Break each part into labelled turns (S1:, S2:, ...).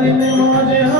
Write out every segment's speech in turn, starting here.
S1: Hare Namaste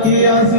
S1: aquí así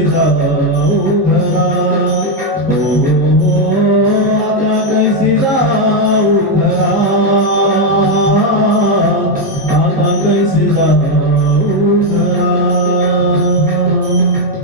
S1: दिखाओ